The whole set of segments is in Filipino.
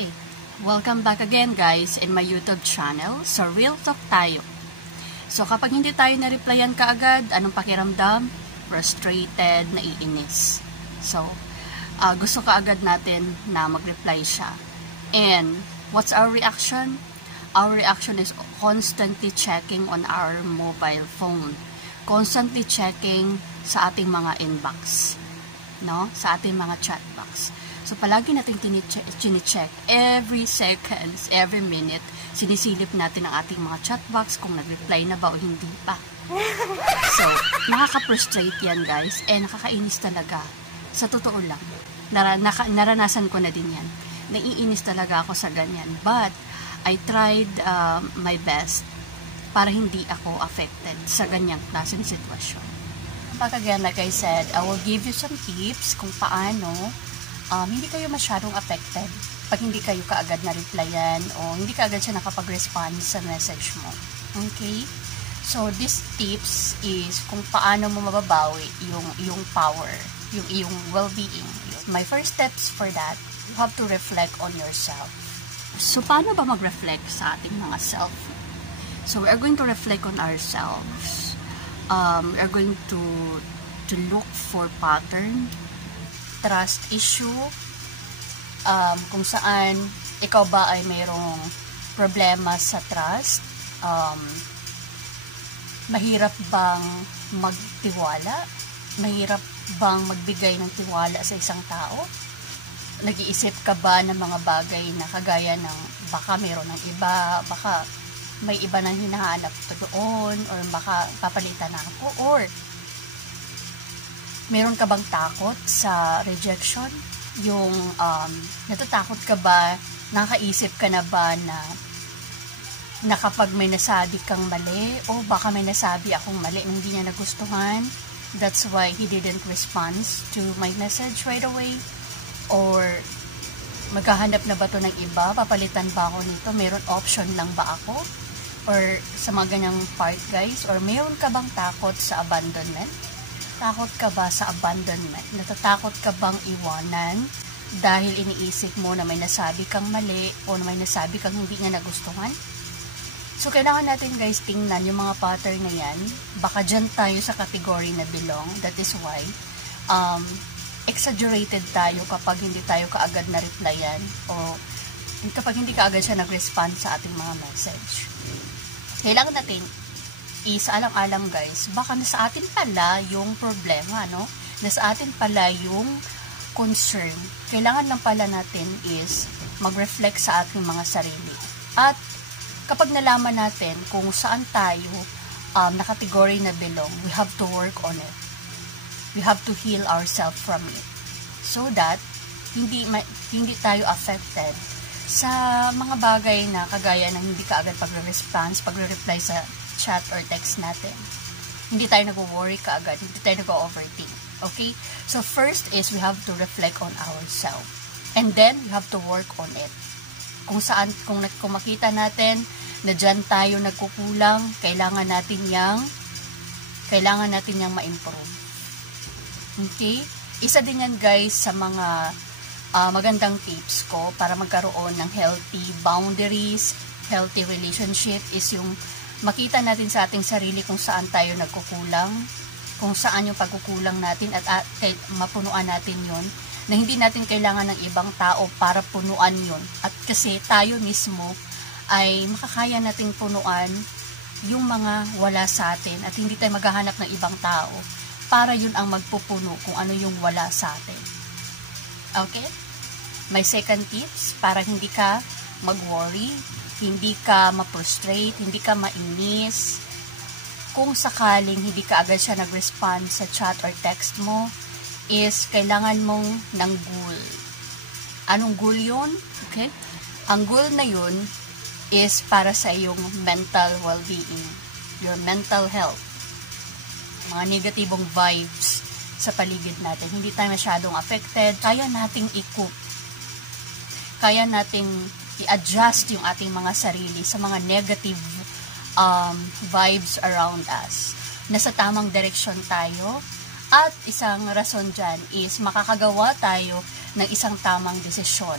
Okay, welcome back again guys in my YouTube channel. So, Real Talk tayo. So, kapag hindi tayo na-replyan kaagad, anong pakiramdam? Frustrated, naiinis. So, gusto kaagad natin na mag-reply siya. And, what's our reaction? Our reaction is constantly checking on our mobile phone. Constantly checking sa ating mga inbox. No? Sa ating mga chat box. So, palagi natin tinicheck every seconds, every minute. Sinisilip natin ang ating mga chat box kung nag-reply na ba o hindi pa. So, nakaka-frustrate yan guys. Nakakainis talaga. Sa totoo lang. Naranasan ko na din yan. Naiinis talaga ako sa ganyan. But, I tried my best para hindi ako affected sa ganyang klaseng sitwasyon. But again, like I said, I will give you some tips kung paano hindi kayo masyadong affected pag hindi kayo kaagad na-replyan o hindi kaagad siya nakapag-respond sa message mo. Okay? So, these tips is kung paano mo mababawi yung power, yung iyong well-being. My first steps for that, you have to reflect on yourself. So, paano ba mag-reflect sa ating mga self? So, we are going to reflect on ourselves. We are going to look for pattern, trust issue, kung saan ikaw ba ay mayroong problema sa trust, mahirap bang magtiwala, mahirap bang magbigay ng tiwala sa isang tao, nag-iisip ka ba ng mga bagay na kagaya ng baka mayroon ng iba, baka may iba nang hinahanap ko doon, or baka papalitan ako, or meron ka bang takot sa rejection? Yung natatakot ka ba, nakaisip ka na ba na kapag may nasabi kang mali, o baka may nasabi akong mali na hindi niya nagustuhan, that's why he didn't respond to my message right away? Or maghahanap na ba to ng iba? Papalitan ba ako nito? Meron option lang ba ako? Or sa mga ganyang part guys? Or meron ka bang takot sa abandonment? Takot ka ba sa abandonment? Natatakot ka bang iwanan dahil iniisip mo na may nasabi kang mali o na may nasabi kang hindi niya nagustuhan? So, kailangan natin guys tingnan yung mga pattern na yan. Baka dyan tayo sa category na belong. That is why exaggerated tayo kapag hindi tayo kaagad na replyan o kapag hindi kaagad siya nag-respond sa ating mga message. Kailangan natin isaalang-alang guys, baka nasa atin pala yung problema, no? Nasa atin pala yung concern. Kailangan lang pala natin is mag-reflect sa ating mga sarili. At kapag nalaman natin kung saan tayo na-category na belong, we have to work on it. We have to heal ourselves from it. So that hindi tayo affected sa mga bagay na kagaya ng hindi ka agad pagre-response, pagre-reply sa chat or text natin. Hindi tayo nag-worry kaagad, hindi tayo nag-overthink. Okay? So, first is we have to reflect on ourselves. And then, we have to work on it. Kung makita natin na dyan tayo nagkukulang, kailangan natin yang ma-improve. Okay? Isa din yan guys sa mga magandang tips ko para magkaroon ng healthy boundaries, healthy relationship is yung makita natin sa ating sarili kung saan tayo nagkukulang, kung saan yung pagkukulang natin at mapunuan natin yon, na hindi natin kailangan ng ibang tao para punuan yon. At kasi tayo mismo ay makakaya nating punuan yung mga wala sa atin at hindi tayo maghahanap ng ibang tao para yun ang magpupuno kung ano yung wala sa atin. Okay? My second tips, para hindi ka mag-worry, hindi ka ma-frustrate, hindi ka mainis. Kung sakaling hindi ka agad siya nag-respond sa chat or text mo, is kailangan mong ng goal. Anong goal yun? Okay? Ang goal na yun is para sa iyong mental well-being, your mental health. Mga negatibong vibes sa paligid natin. Hindi tayo masyadong affected. Kaya nating i-cope. Kaya nating i-adjust yung ating mga sarili sa mga negative vibes around us. Nasa tamang direksyon tayo At isang rason dyan is makakagawa tayo ng isang tamang desisyon.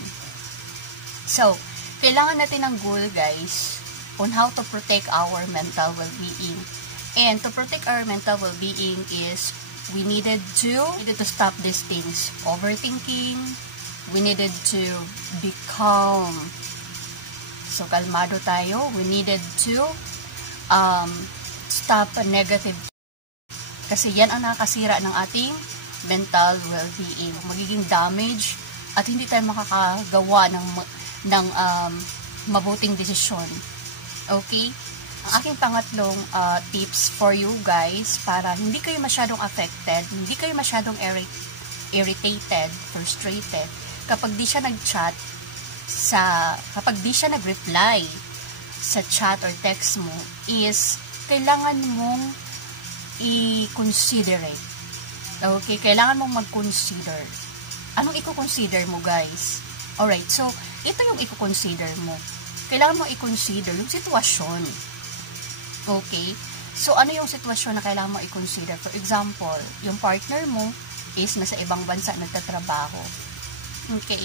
So, kailangan natin ng goal, guys, on how to protect our mental well-being. And to protect our mental well-being is we needed to stop these things. Overthinking, we needed to be calm. So, kalmado tayo. We needed to stop a negative. Kasi yan ang nakakasira ng ating mental well-being. Magiging damage at hindi tayo makakagawa ng mabuting desisyon. Okay? Ang aking pangatlong tips for you guys para hindi kayo masyadong affected, hindi kayo masyadong irritated, frustrated kapag di siya nag-chat kapag di siya nag-reply sa chat or text mo is kailangan mong i-consider it. Okay? Kailangan mong mag-consider. Anong i-consider mo, guys? Alright, so ito yung i-consider mo. Kailangan mo i-consider yung sitwasyon. Okay? So, ano yung sitwasyon na kailangan mo i-consider? For example, yung partner mo is nasa ibang bansa nagtatrabaho. Okay?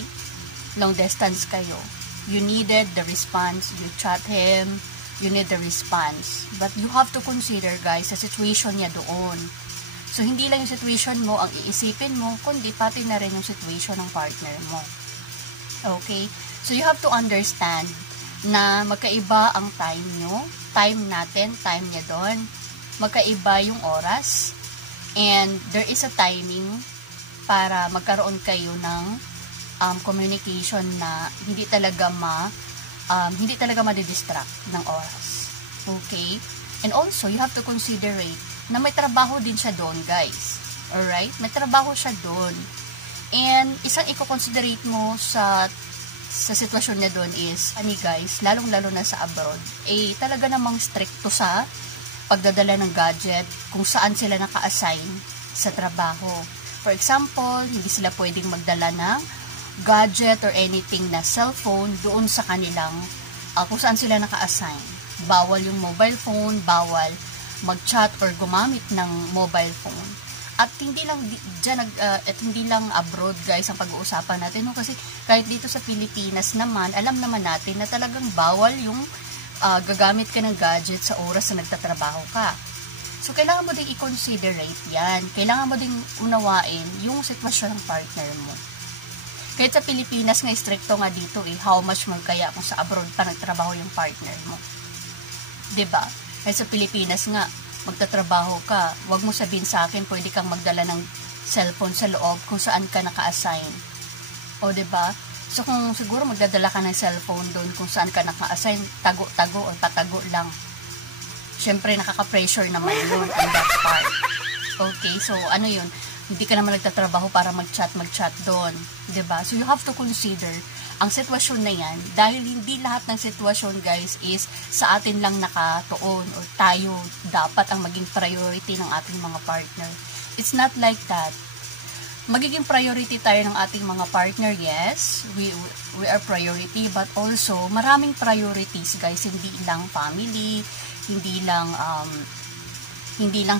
Long distance kayo. You needed the response. You chat him. You need the response. But you have to consider, guys, the situation niya doon. So, hindi lang yung situation mo ang iisipin mo, kundi pati na rin yung situation ng partner mo. Okay? So, you have to understand na magkaiba ang time nyo, time natin, time niya doon. Magkaiba yung oras. And there is a timing para magkaroon kayo ng communication na hindi talaga madidistract ng oras. Okay? And also, you have to consider na may trabaho din siya doon, guys. Alright? May trabaho siya doon. And isang i-considerate mo sa sitwasyon niya doon is, guys, lalong-lalo na sa abroad, talaga namang stricto sa pagdadala ng gadget kung saan sila naka-assign sa trabaho. For example, hindi sila pwedeng magdala ng gadget or anything na cellphone doon sa kanilang kung saan sila naka-assign. Bawal yung mobile phone, bawal mag-chat or gumamit ng mobile phone. At hindi lang hindi lang abroad, guys, ang pag-uusapan natin, no? Kasi kahit dito sa Pilipinas naman, alam naman natin na talagang bawal yung gagamit ka ng gadget sa oras na nagtatrabaho ka. So, kailangan mo din i-considerate yan. Kailangan mo din unawain yung sitwasyon ng partner mo. Kahit sa Pilipinas nga, stricto nga dito how much mo kaya kung sa abroad pa nagtrabaho yung partner mo. 'Di ba? Kahit sa Pilipinas nga, magtatrabaho ka, wag mo sabihin sa akin, pwede kang magdala ng cellphone sa loob kung saan ka naka-assign. O, 'di ba? So, kung siguro magdadala ka ng cellphone doon kung saan ka naka-assign, tago-tago o patago lang. Siyempre, nakaka-pressure naman yun on that part. Okay, so ano yun? Hindi ka naman nagtatrabaho para mag-chat doon. 'Di ba? So, you have to consider ang sitwasyon na yan, dahil hindi lahat ng sitwasyon, guys, is sa atin lang nakatuon o tayo dapat ang maging priority ng ating mga partner. It's not like that. Magiging priority tayo ng ating mga partner, yes, we are priority, but also maraming priorities, guys, hindi lang family, hindi lang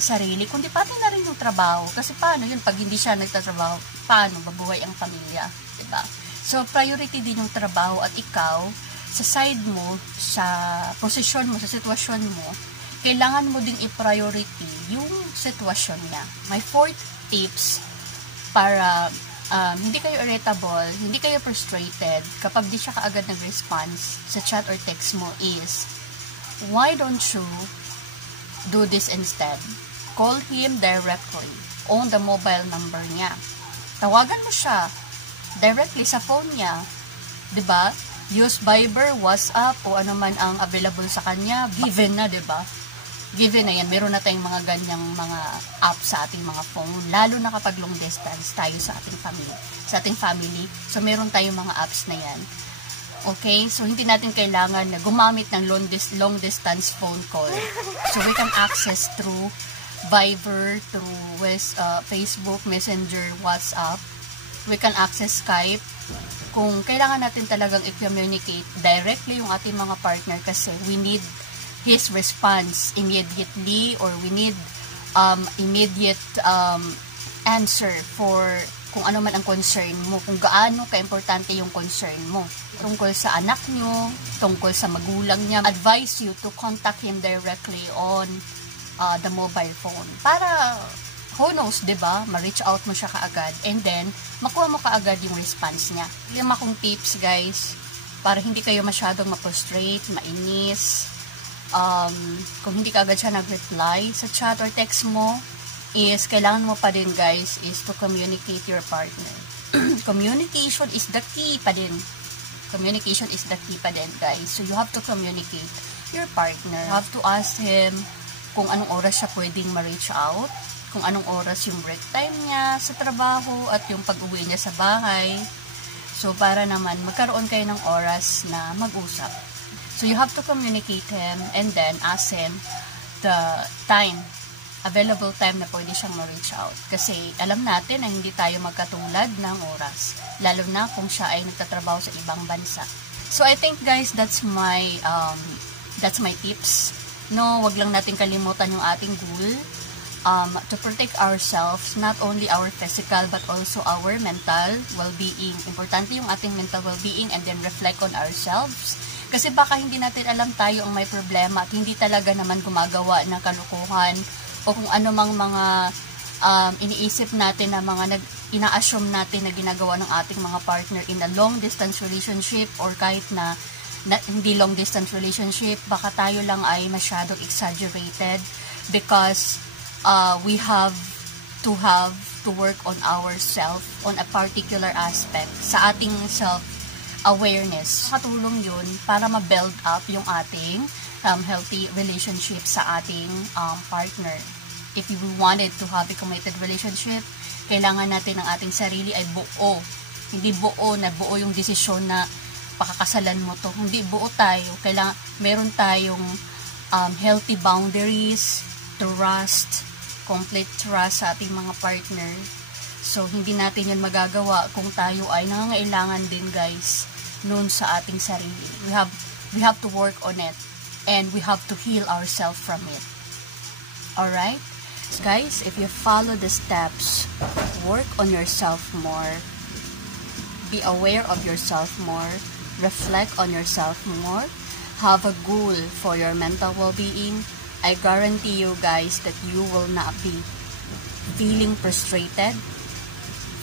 sarili, kundi pati na rin yung trabaho. Kasi paano yun, pag hindi siya nagtatrabaho, paano mabuhay ang pamilya, diba? So, priority din yung trabaho at ikaw, sa side mo, sa posisyon mo, sa sitwasyon mo, kailangan mo ding i-priority yung sitwasyon niya. My fourth tips para hindi kayo irritable, hindi kayo frustrated kapag di siya kaagad nag-response sa chat or text mo is, why don't you do this instead? Call him directly on the mobile number niya. Tawagan mo siya directly sa phone niya. 'Di ba? Use Viber, WhatsApp, o ano man ang available sa kanya. Given na, 'di ba? Given na yan. Meron na tayong mga ganyang mga apps sa ating mga phone. Lalo na kapag long distance tayo sa ating family. So, meron tayong mga apps na yan. Okay? So, hindi natin kailangan na gumamit ng long distance phone call. So, we can access through Viber, through Facebook, Messenger, WhatsApp. We can access Skype kung kailangan natin talagang i-communicate directly yung ating mga partner kasi we need his response immediately or we need immediate answer for kung ano man ang concern mo, kung gaano ka-importante yung concern mo. Tungkol sa anak nyo, tungkol sa magulang niya, advise you to contact him directly on the mobile phone. Para, who knows, diba? Ma-reach out mo siya kaagad. And then, makuha mo kaagad yung response niya. 5 kong tips, guys, para hindi kayo masyadong ma-frustrate, mainis. Kung hindi kaagad siya nag-reply sa chat or text mo, is kailangan mo pa din, guys, is to communicate your partner. Communication is the key pa din. Communication is the key pa din, guys. So, you have to communicate your partner. You have to ask him kung anong oras siya pwedeng ma-reach out, kung anong oras yung break time niya sa trabaho, at yung pag-uwi niya sa bahay. So, para naman magkaroon kayo ng oras na mag-usap. So, you have to communicate him and then ask him the time, available time na pwede siyang ma-reach out. Kasi alam natin na hindi tayo magkatulad ng oras. Lalo na kung siya ay nagtatrabaho sa ibang bansa. So I think, guys, that's my tips. No, wag lang natin kalimutan yung ating goal. To protect ourselves, not only our physical but also our mental well-being. Importante yung ating mental well-being and then reflect on ourselves. Kasi baka hindi natin alam tayo ang may problema at hindi talaga naman gumagawa ng kalukuhan o kung ano mang mga iniisip natin na mga ina-assume natin na ginagawa ng ating mga partner in a long-distance relationship or kahit na hindi long-distance relationship, baka tayo lang ay masyadong exaggerated because we have to work on ourselves, on a particular aspect, sa ating self-awareness. Katulong yun para ma-build up yung ating healthy relationship sa ating partner. If we wanted to have a committed relationship, kailangan natin ang ating sarili ay buo. Hindi buo na buo yung desisyon na pakakasalan mo to. Hindi buo tayo. Kailangan meron tayong healthy boundaries, trust, complete trust sa ating mga partner. So, hindi natin yun magagawa kung tayo ay nangangailangan din, guys, noon sa ating sarili. We have to work on it. And we have to heal ourselves from it. Alright? So guys, if you follow the steps, work on yourself more, be aware of yourself more, reflect on yourself more, have a goal for your mental well-being, I guarantee you, guys, that you will not be feeling frustrated,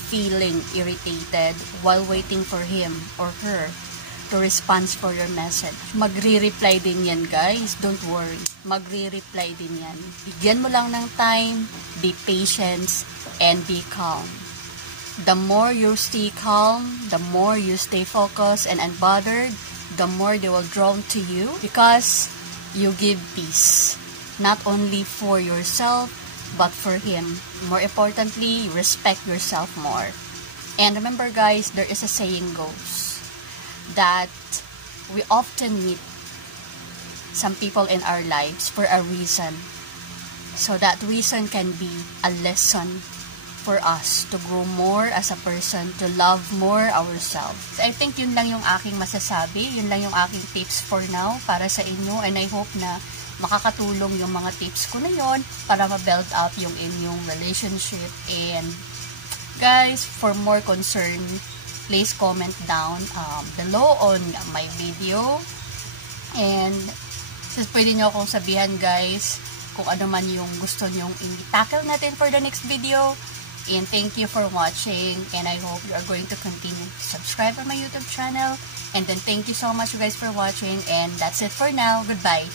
feeling irritated while waiting for him or her to respond for your message. Magre-reply din yan, guys. Don't worry. Magre-reply din yan. Bigyan mo lang ng time, be patient, and be calm. The more you stay calm, the more you stay focused and unbothered, the more they will drawn to you because you give peace. Not only for yourself, but for him. More importantly, you respect yourself more. And remember, guys, there is a saying goes that we often meet some people in our lives for a reason. So that reason can be a lesson for us to grow more as a person, to love more ourselves. I think yun lang yung aking masasabi, yun lang yung aking tips for now para sa inyo, and I hope na makakatulong yung mga tips ko na yun para ma-build up yung inyong relationship. And guys, for more concern, please comment down below on my video. And pwede nyo akong sabihan, guys, kung ano man yung gusto nyong i-tackle natin for the next video. And thank you for watching. And I hope you are going to continue to subscribe on my YouTube channel. And then thank you so much, guys, for watching. And that's it for now. Goodbye.